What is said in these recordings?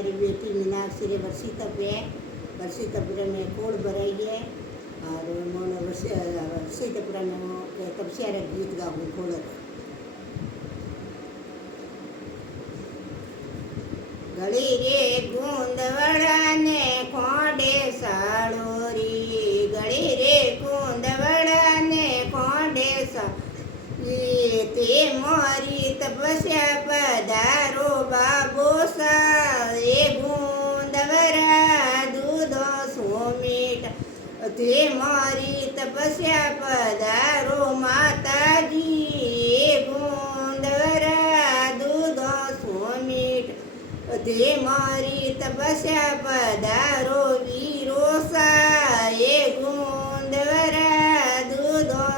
हमारी बेटी मीनाक्षी वर्षी तप है। वर्षी तपुरा में कोड़ भराई है और मोने वर्षी तपुरा में तपस्या गीत गाऊँ कोड़ गली रे गुंदवड़ा ने खोंडे साड़ोरी गली रे गुंदवड़ा ने खोंडे सा ते मोरी तपस्या पधारो बाबो सा ये गुंदवरा दूधो सोमीट ते मोरी तपस्या पधारो माताजी ये गुंदवरा दूधो सोमीट ते मारी तपस्या पधारो वीरो सा ये गुंदवरा दूधो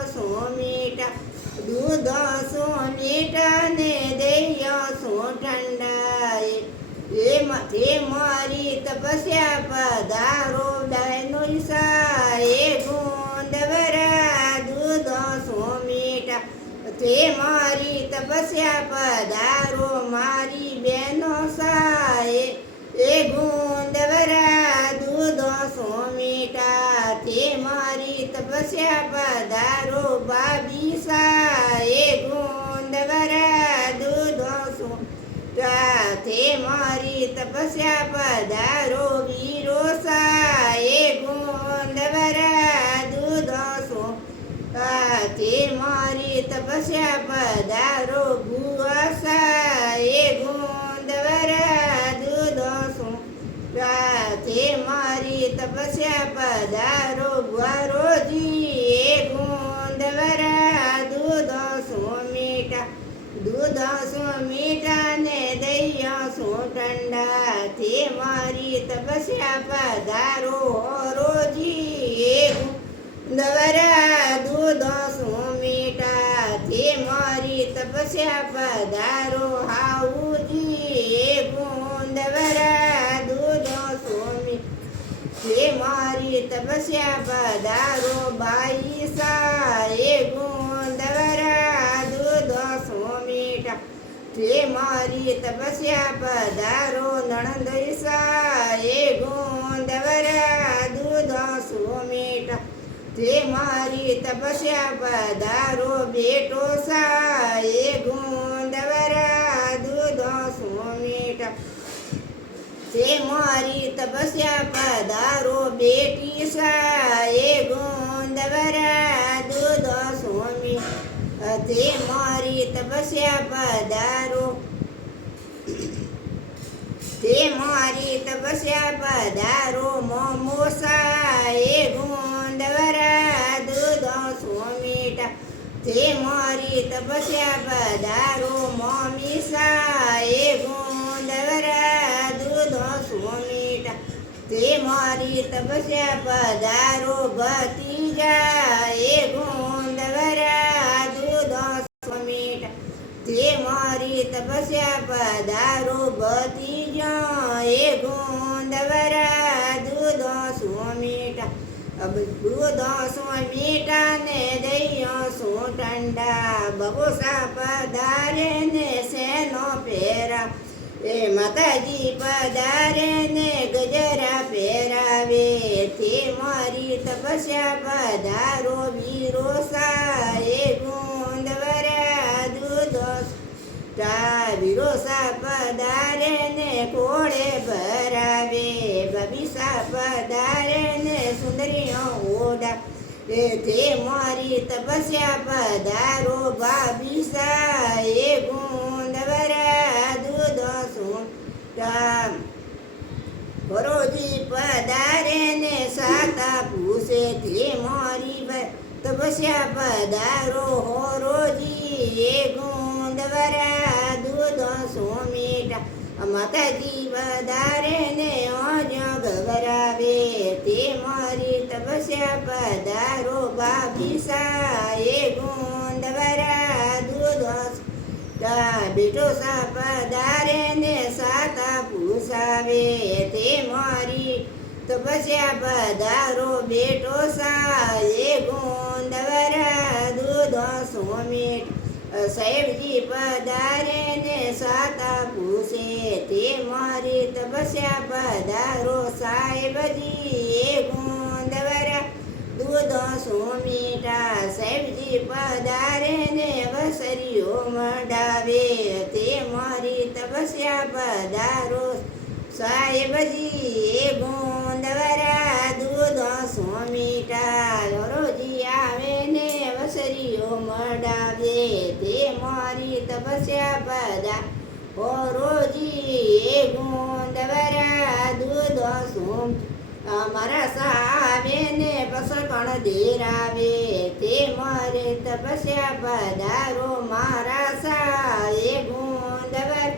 सोमीटा ने दहिया सो ठंडा ये मारी तपस्या पधारो बहनो सा ये गुंदवरा दूधो सोमीटा ते मारी तपस्या पधारो मारी बहनो सा ये गुंदवरा दूधो सोमीटा ते मारी तपस्या पधारो बाबी सा ये गुंदवरा दूधो सोमीटा ते मारी तपस्या पधारो वीरो सा ये गुंदवरा दूधो सोमीटा ते मारी तपस्या पधारो भुआ सा ये गुंदवरा दूधो सोमीटा ते मारी तपस्या पधारो ग्वारो जी ये गुंदवरा दूधो सोमीटा ने दहिया सो ठंडा ते मारी तपस्या पधारो होरो जी ये गुंदवरा दूधो सोमीटा ते मारी तपस्या पधारो हाऊ जी ये गुंदवरा दूधो सोमीटा ते मारी तपस्या पधारो बाई सा ये गुंदवरा दूधो सोमीटा ते मारी तपस्या पधारो नणंदई सा ये गुंदवरा दूधो सोमीटा ते मारी तपस्या पधारो बेटो सा ये गुंदवरा दूधो सोमीटा ते मारी तपस्या पधारो बेटी सा ये गुंदवरा दूधो सोमीटा ते मारी तपस्या पधारो ते मारी तपस्या पधारो मोमो सा ये गुंदवरा दूधो सोमीटा ते मारी तपस्या पधारो मोमी सा ये गुंदवरा दूधो सोमीटा ते मारी तपस्या पधारो भतीजा ये गुंदवरा दूधो सोमीटा ते मारी तपस्या पधारो भतीजा ये गुंदवरा दूधो सोमीटा अब दूधो सोमीटा ने दहिया सो ठंडा बबोसा पधारे ने सेनो पेरा ए माताजी पधारे ने गजरा पेरावे ते मारी तपस्या पधारो वीरो सा ये गुंदवरा दूधो वीरो सा पधारे ने कोड़े भरावे बबीसा पधारे ने सुंदरियों ओढ़ा ते मारी तपस्या पधारो बाबी सा ये गुंदवरा दूधो सोमीटा परोजी पधारे ने साता पूछे ते मारी तपस्या पधारो होरोजी ये गुंदवरा दूधो सोमीटा माताजी पधारे ने ओजो घबरावे ते मारी तपस्या पधारो बाबी सा ये गुंदवरा दूधो बेटो सा पधारे ने साता पूछावे ते मारी तपस्या पधारो बेटो सा ये गुंदवरा दूधो सोमीट સાહેબજી પધારે ને સાતા પૂછે તે મારી તપસ્યા પધારો સાહેબજી એ ગુંદવરા દૂધ સુમીઠા સાહેબજી પધારે ને વસરીઓ મડાવે તે મારી તપસ્યા પધારો સાહેબજી એ ગુંદવરા દૂધ સુમીઠા રોજી આવે ને વસરીઓ મડાવે તે મારી તપસ્યા પધા રોજી એ ગુંદવરા દૂધ સુમ મારા સાવે ને પસકણ દેરાવે તે મારે તપસ્યા પધારો મારા સા એ ગુંદવર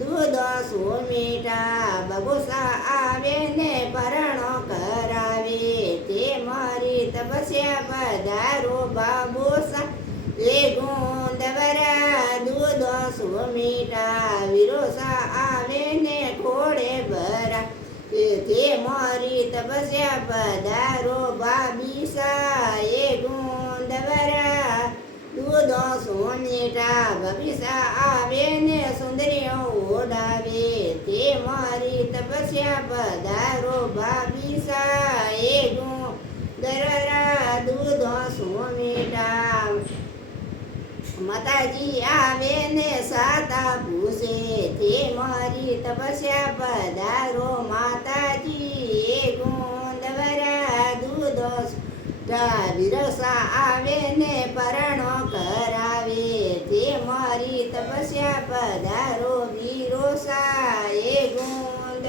દૂધ સુમીઠા બગુસા આવે ને પરણો કરાવે તે મારી તપસ્યા પધારો બાબુસા એ ગુંદવરા દૂધ સુમીઠા વિરોસા આવે ને ખોડે ભરા તે મારી તપસ્યા પધારો બાબીસા એ ગુંદવરા દૂધ સુમીઠા બબીસા આવે ને સુંદરીઓ ઓડાવે તે મારી તપસ્યા પધારો બાબીસા એ ગુંદવરા દૂધ સુમીઠા માતાજી આવે ને સાતા પૂછે તે મારી તપસ્યા પધારો માતાજી એ ગુંદવરા દૂધ વિરસા આવે ને પરણો કરાવે તે મારી તપસ્યા પધારો વિરોસા એ ગુંદ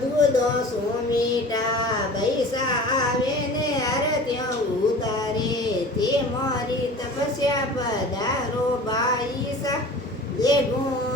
દૂધ સુમીઠા બૈસા આવે ને આરત્યો ઉતારે તે મારી તપસ્યા પધારો બાઈસા એ ગુંદ